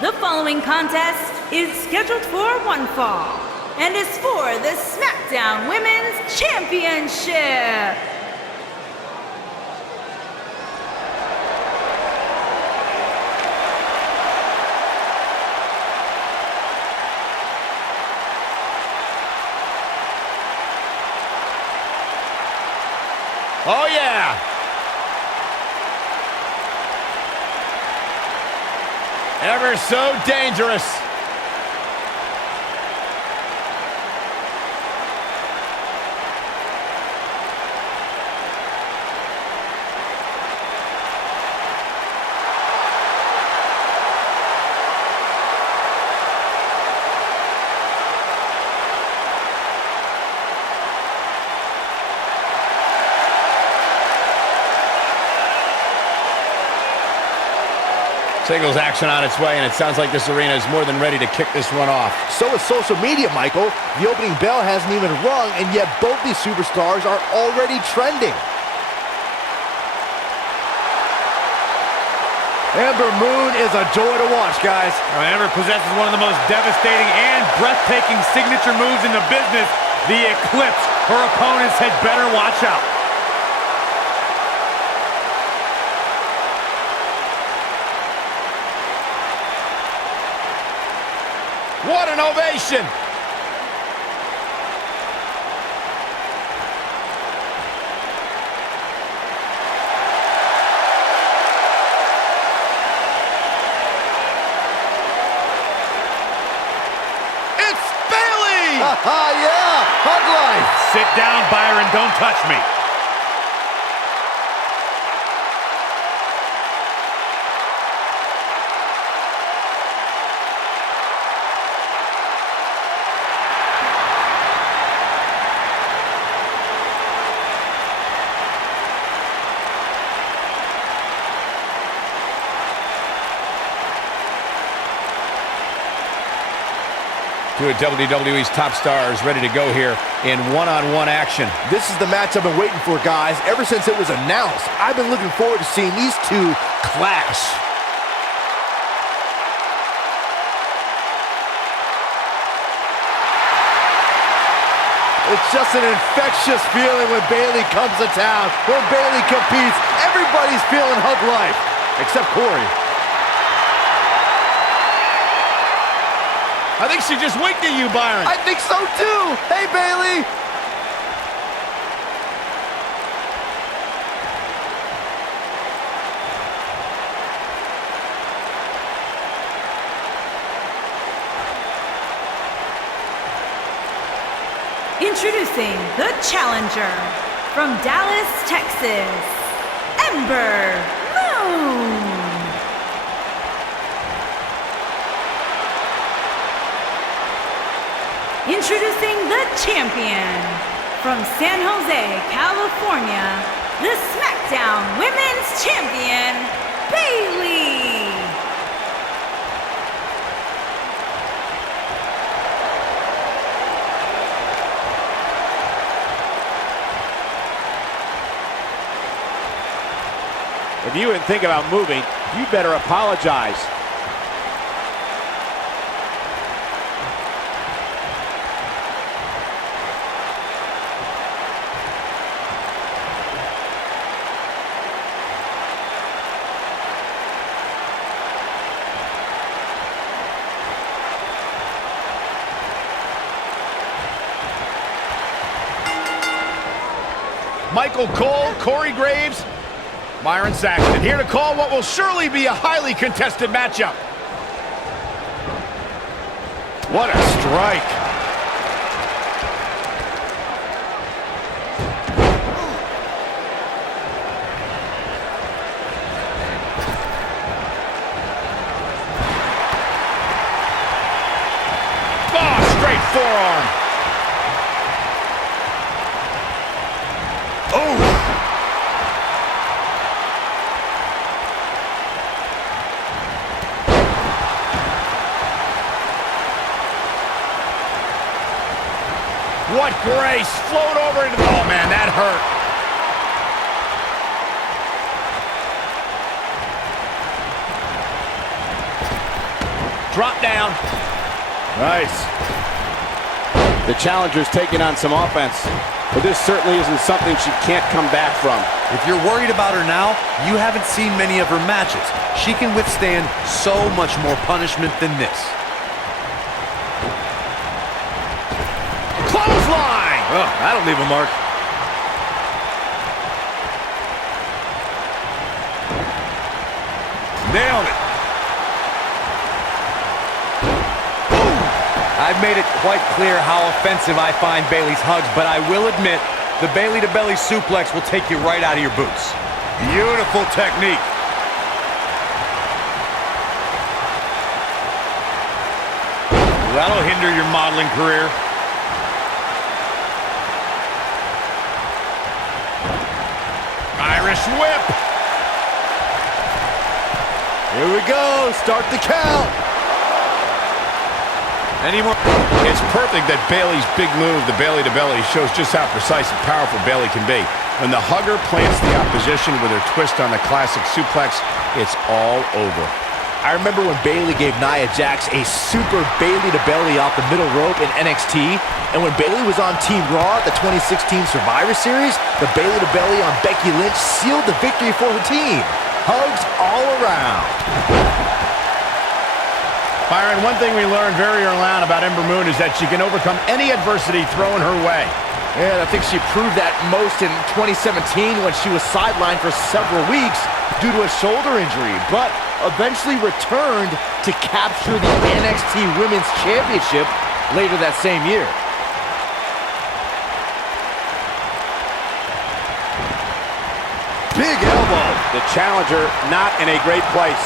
The following contest is scheduled for one fall and is for the SmackDown Women's Championship. Oh, yeah. Ever so dangerous. Singles action on its way, and it sounds like this arena is more than ready to kick this one off. So is social media, Michael. The opening bell hasn't even rung, and yet both these superstars are already trending. Ember Moon is a joy to watch, guys. Ember possesses one of the most devastating and breathtaking signature moves in the business, the Eclipse. Her opponents had better watch out. What an ovation! It's Bayley! Yeah, hug life! Sit down, Byron, don't touch me. Two of WWE's top stars ready to go here in one-on-one action. This is the match I've been waiting for, guys. Ever since it was announced, I've been looking forward to seeing these two clash. It's just an infectious feeling when Bayley comes to town. When Bayley competes, everybody's feeling hug life, except Corey. I think she just winked at you, Byron. I think so too. Hey, Bayley. Introducing the challenger from Dallas, Texas, Ember Moon. Introducing the champion from San Jose, California, the SmackDown Women's Champion, Bayley. If you didn't think about moving, you better apologize. Michael Cole, Corey Graves, Byron Saxton, here to call what will surely be a highly contested matchup. What a strike. Oh, straight forearm. What grace, float over into the, oh man, that hurt. Drop down. Nice. The challenger's taking on some offense, but this certainly isn't something she can't come back from. If you're worried about her now, you haven't seen many of her matches. She can withstand so much more punishment than this. Clothesline! Oh, that'll leave a mark. Nailed it. I've made it quite clear how offensive I find Bayley's hugs, but I will admit, the belly-to-belly suplex will take you right out of your boots. Beautiful technique. That'll hinder your modeling career. Irish whip. Here we go. Start the count. It's perfect that Bayley's big move, the belly-to-belly, shows just how precise and powerful Bayley can be. When the hugger plants the opposition with her twist on the classic suplex, it's all over. I remember when Bayley gave Nia Jax a super Bayley-to-belly off the middle rope in NXT, and when Bayley was on Team Raw at the 2016 Survivor Series, the Bayley-to-belly on Becky Lynch sealed the victory for her team. Hugs all around. Byron, one thing we learned very early on about Ember Moon is that she can overcome any adversity thrown her way. And I think she proved that most in 2017 when she was sidelined for several weeks due to a shoulder injury, but eventually returned to capture the NXT Women's Championship later that same year. Big elbow. The challenger not in a great place.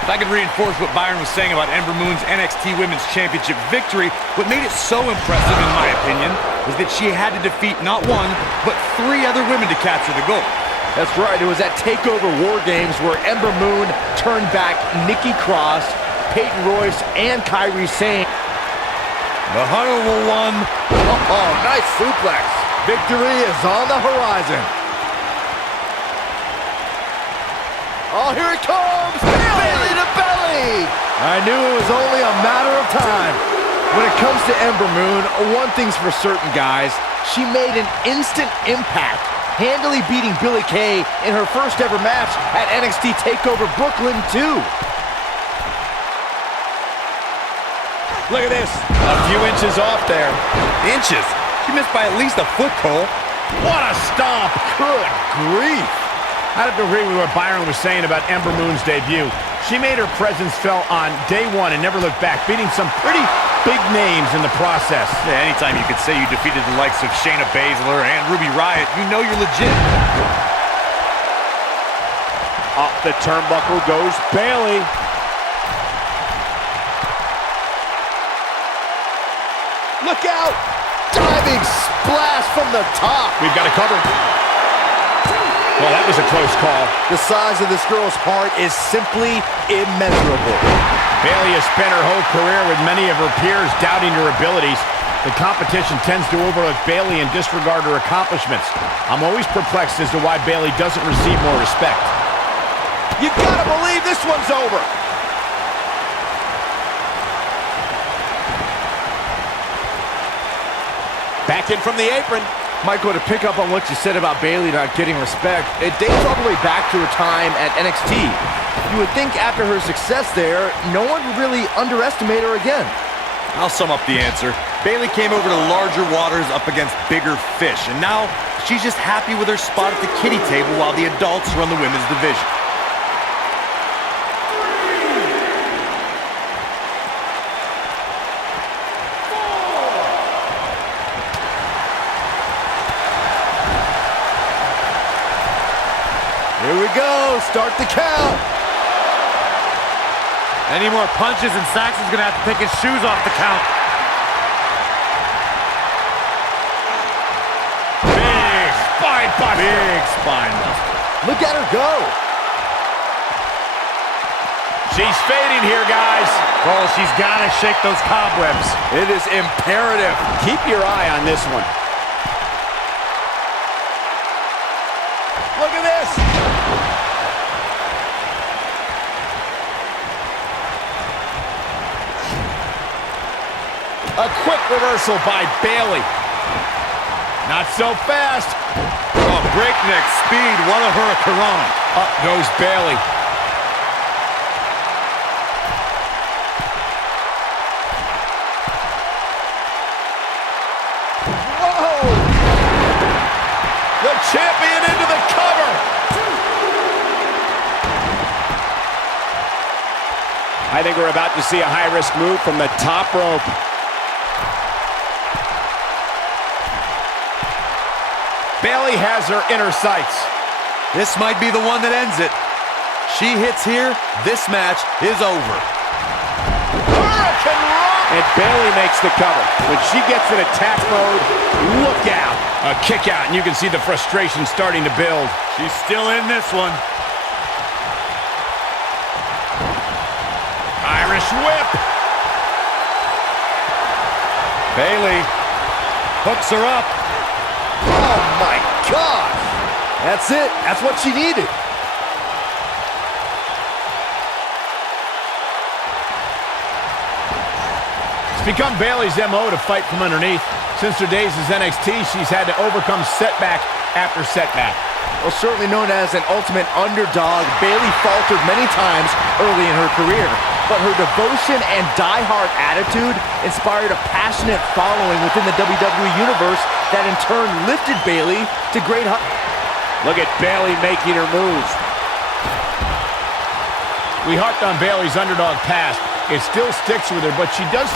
If I could reinforce what Byron was saying about Ember Moon's NXT Women's Championship victory, what made it so impressive, in my opinion, was that she had to defeat not one, but 3 other women to capture the gold. That's right, it was at TakeOver War Games where Ember Moon turned back Nikki Cross, Peyton Royce, and Kairi Sane. The Honorable One. Oh, nice suplex. Victory is on the horizon. Oh, here it comes! Bayley to belly! I knew it was only a matter of time. When it comes to Ember Moon, one thing's for certain, guys. She made an instant impact, handily beating Billie Kay in her first ever match at NXT TakeOver Brooklyn 2. Look at this. A few inches off there. Inches? She missed by at least a foot, Cole. What a stomp. Good grief. I have to agree with what Byron was saying about Ember Moon's debut. She made her presence felt on day one and never looked back, beating some pretty big names in the process. Yeah, anytime you could say you defeated the likes of Shayna Baszler and Ruby Riott, you know you're legit. Up the turnbuckle goes Bayley. Look out! Diving splash from the top. We've got to cover. Well, that was a close call. The size of this girl's heart is simply immeasurable. Bayley has spent her whole career with many of her peers doubting her abilities. The competition tends to overlook Bayley and disregard her accomplishments. I'm always perplexed as to why Bayley doesn't receive more respect. You gotta believe this one's over. Back in from the apron. Michael, to pick up on what you said about Bayley not getting respect, it dates all the way back to her time at NXT. You would think after her success there, no one would really underestimate her again. I'll sum up the answer. Bayley came over to larger waters up against bigger fish, and now she's just happy with her spot at the kiddie table while the adults run the women's division. Here we go, start the count. Any more punches and Saxon's gonna have to take his shoes off the count. Big spine buster. Big spine buster. Look at her go. She's fading here, guys. Oh, she's gotta shake those cobwebs. It is imperative. Keep your eye on this one. Look at this. A quick reversal by Bayley. Not so fast. Oh, breakneck speed. What a hurricanrana. Up goes Bayley. Whoa! The champion into the cover. I think we're about to see a high-risk move from the top rope. Bayley has her inner sights. This might be the one that ends it. She hits here, this match is over. Hurricane Run! And Bayley makes the cover. When she gets in attack mode, look out. A kick out, and you can see the frustration starting to build. She's still in this one. Irish whip. Bayley hooks her up. Oh my gosh! That's it. That's what she needed. It's become Bayley's MO to fight from underneath. Since her days as NXT, she's had to overcome setback after setback. Well, certainly known as an ultimate underdog, Bayley faltered many times early in her career. But her devotion and die-hard attitude inspired a passionate following within the WWE Universe that in turn lifted Bayley to great heights. Look at Bayley making her moves. We harped on Bayley's underdog past. It still sticks with her, but she does...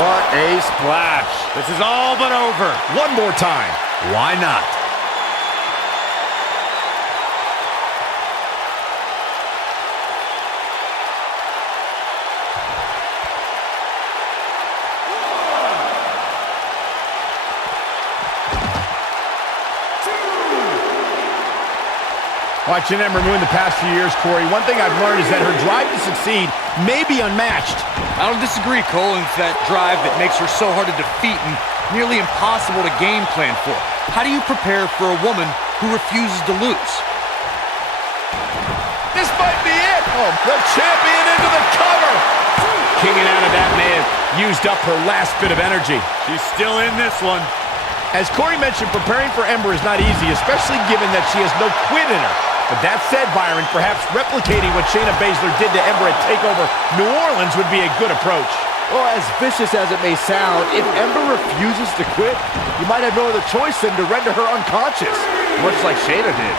What a splash. This is all but over. One more time. Why not? Watching Ember Moon the past few years, Corey, one thing I've learned is that her drive to succeed may be unmatched. I don't disagree, Cole. It's that drive that makes her so hard to defeat and nearly impossible to game plan for. How do you prepare for a woman who refuses to lose? This might be it. Oh, the champion into the cover. Kicking out of that may have used up her last bit of energy. She's still in this one. As Corey mentioned, preparing for Ember is not easy, especially given that she has no quit in her. But that said, Byron, perhaps replicating what Shayna Baszler did to Ember at TakeOver New Orleans would be a good approach. Well, as vicious as it may sound, if Ember refuses to quit, you might have no other choice than to render her unconscious, much like Shayna did.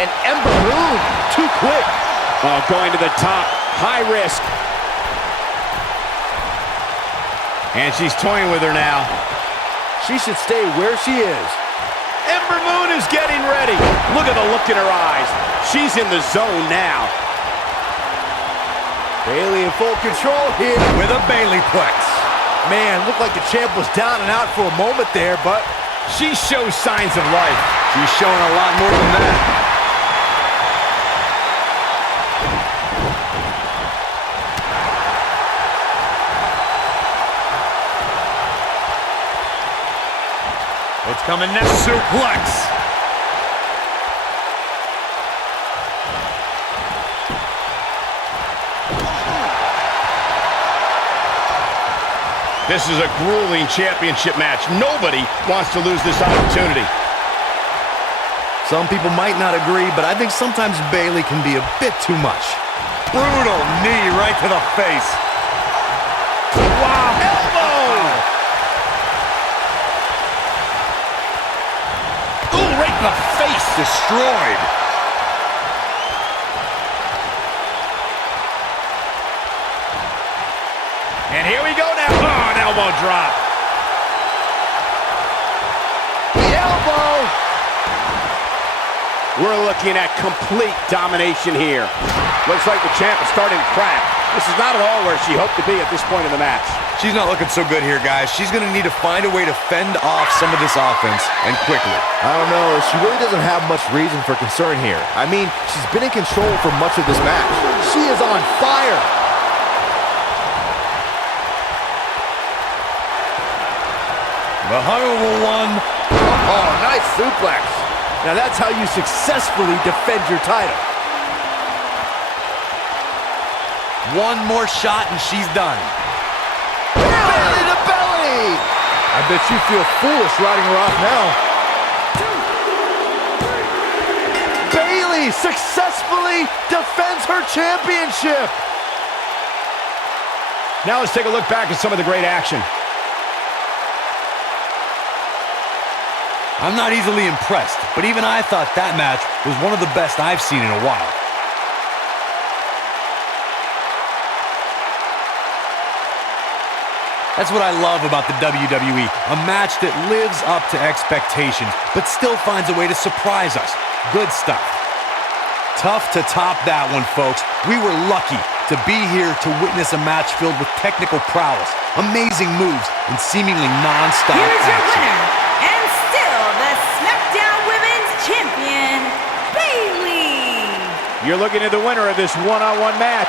And Ember Moon, too quick. Oh, going to the top, high risk. And she's toying with her now. She should stay where she is. Ember Moon is getting ready. Look at the look in her eyes. She's in the zone now. Bayley in full control here. With a Bayleyplex. Man, looked like the champ was down and out for a moment there, but she shows signs of life. She's showing a lot more than that. What's coming next? Suplex. This is a grueling championship match. Nobody wants to lose this opportunity. Some people might not agree, but I think sometimes Bayley can be a bit too much. Brutal knee right to the face. Wow, elbow! Ooh, right in the face. Destroyed. And here we go now. Oh, an elbow drop. the elbow. We're looking at complete domination here. Looks like the champ is starting to crack. This is not at all where she hoped to be at this point in the match. She's not looking so good here, guys. She's going to need to find a way to fend off some of this offense, and quickly. I don't know. She really doesn't have much reason for concern here. I mean, she's been in control for much of this match. She is on fire. The Honorable One. Oh, nice suplex. Now that's how you successfully defend your title. One more shot and she's done. Belly to belly! I bet you feel foolish riding her off now. Bayley successfully defends her championship. Now let's take a look back at some of the great action. I'm not easily impressed, but even I thought that match was one of the best I've seen in a while. That's what I love about the WWE, a match that lives up to expectations, but still finds a way to surprise us. Good stuff. Tough to top that one, folks. We were lucky to be here to witness a match filled with technical prowess, amazing moves, and seemingly non-stop Here's your action. winner, and still the SmackDown Women's Champion, Bayley. You're looking at the winner of this one-on-one match.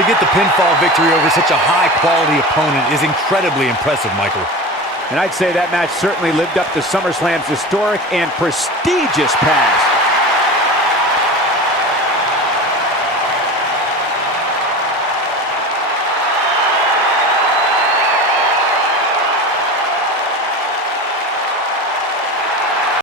To get the pinfall victory over such a high-quality opponent is incredibly impressive, Michael. And I'd say that match certainly lived up to SummerSlam's historic and prestigious past.